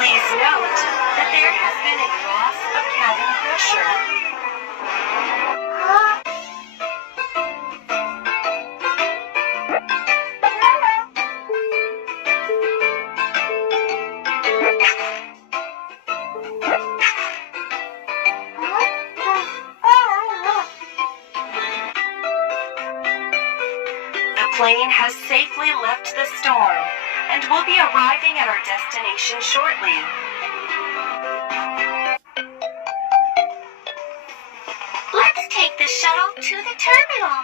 Please note that there has been a loss of cabin pressure. The plane has safely left the storm and will be arriving at our destination shortly. Let's take the shuttle to the terminal.